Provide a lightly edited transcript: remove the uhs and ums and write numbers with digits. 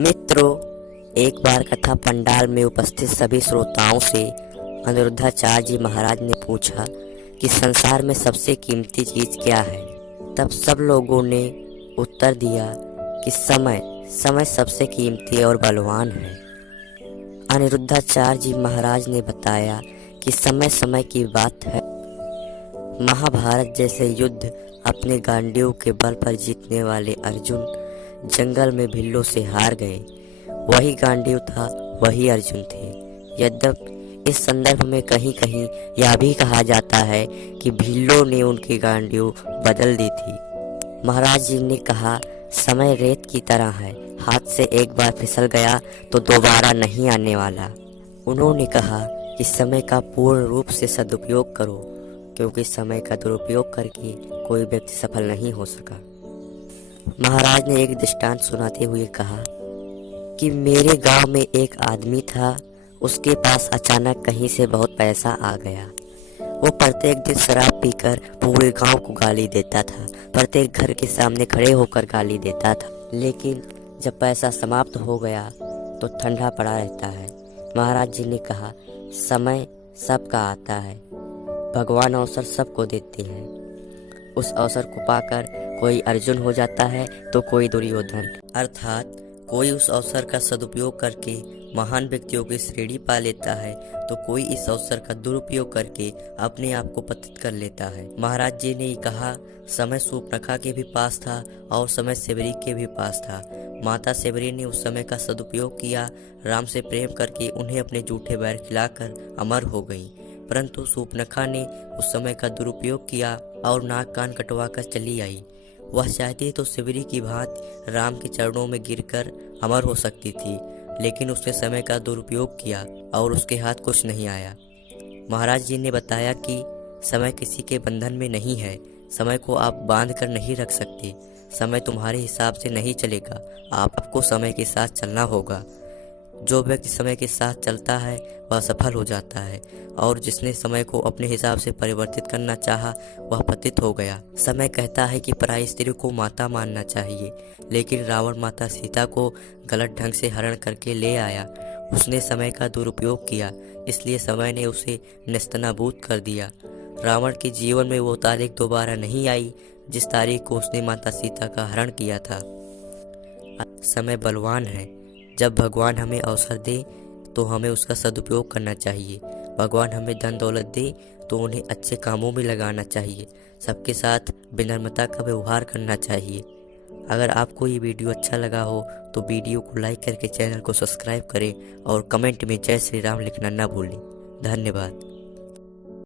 मित्रों, एक बार कथा पंडाल में उपस्थित सभी श्रोताओं से अनिरुद्धाचार्य जी महाराज ने पूछा कि संसार में सबसे कीमती चीज क्या है। तब सब लोगों ने उत्तर दिया कि समय समय सबसे कीमती और बलवान है। अनिरुद्धाचार्य जी महाराज ने बताया कि समय समय की बात है। महाभारत जैसे युद्ध अपने गांडीव के बल पर जीतने वाले अर्जुन जंगल में भीलों से हार गए। वही गांडीव था, वही अर्जुन थे। यद्यपि इस संदर्भ में कहीं कहीं यह भी कहा जाता है कि भीलों ने उनकी गांडीव बदल दी थी। महाराज जी ने कहा, समय रेत की तरह है, हाथ से एक बार फिसल गया तो दोबारा नहीं आने वाला। उन्होंने कहा कि समय का पूर्ण रूप से सदुपयोग करो, क्योंकि समय का दुरुपयोग करके कोई व्यक्ति सफल नहीं हो सका। महाराज ने एक दृष्टांत सुनाते हुए कहा कि मेरे गांव में एक आदमी था। उसके पास अचानक कहीं से बहुत पैसा आ गया। वो प्रत्येक दिन शराब पीकर पूरे गांव को गाली देता था, प्रत्येक घर के सामने खड़े होकर गाली देता था। लेकिन जब पैसा समाप्त हो गया तो ठंडा पड़ा रहता है। महाराज जी ने कहा, समय सबका आता है, भगवान अवसर सबको देते हैं। उस अवसर को पाकर कोई अर्जुन हो जाता है तो कोई दुर्योधन, अर्थात कोई उस अवसर का सदुपयोग करके महान व्यक्तियों की श्रेणी पा लेता है तो कोई इस अवसर का दुरुपयोग करके अपने आप को पतित कर लेता है। महाराज जी ने कहा, समय शूर्पणखा के भी पास था और समय शबरी के भी पास था। माता शबरी ने उस समय का सदुपयोग किया, राम से प्रेम करके उन्हें अपने जूठे बैर खिलाकर अमर हो गई। परंतु शूर्पणखा ने उस समय का दुरुपयोग किया और नाक कान कटवा कर चली आई। वह चाहती तो शबरी की भांति राम के चरणों में गिरकर अमर हो सकती थी, लेकिन उसने समय का दुरुपयोग किया और उसके हाथ कुछ नहीं आया। महाराज जी ने बताया कि समय किसी के बंधन में नहीं है। समय को आप बांध कर नहीं रख सकते। समय तुम्हारे हिसाब से नहीं चलेगा, आपको समय के साथ चलना होगा। जो व्यक्ति समय के साथ चलता है वह सफल हो जाता है, और जिसने समय को अपने हिसाब से परिवर्तित करना चाहा वह पतित हो गया। समय कहता है कि पराई स्त्री को माता मानना चाहिए, लेकिन रावण माता सीता को गलत ढंग से हरण करके ले आया। उसने समय का दुरुपयोग किया, इसलिए समय ने उसे नेस्तनाबूद कर दिया। रावण के जीवन में वो तारीख दोबारा नहीं आई जिस तारीख को उसने माता सीता का हरण किया था। समय बलवान है। जब भगवान हमें अवसर दे तो हमें उसका सदुपयोग करना चाहिए। भगवान हमें धन दौलत दे तो उन्हें अच्छे कामों में लगाना चाहिए। सबके साथ विनम्रता का व्यवहार करना चाहिए। अगर आपको ये वीडियो अच्छा लगा हो तो वीडियो को लाइक करके चैनल को सब्सक्राइब करें और कमेंट में जय श्री राम लिखना ना भूलें। धन्यवाद।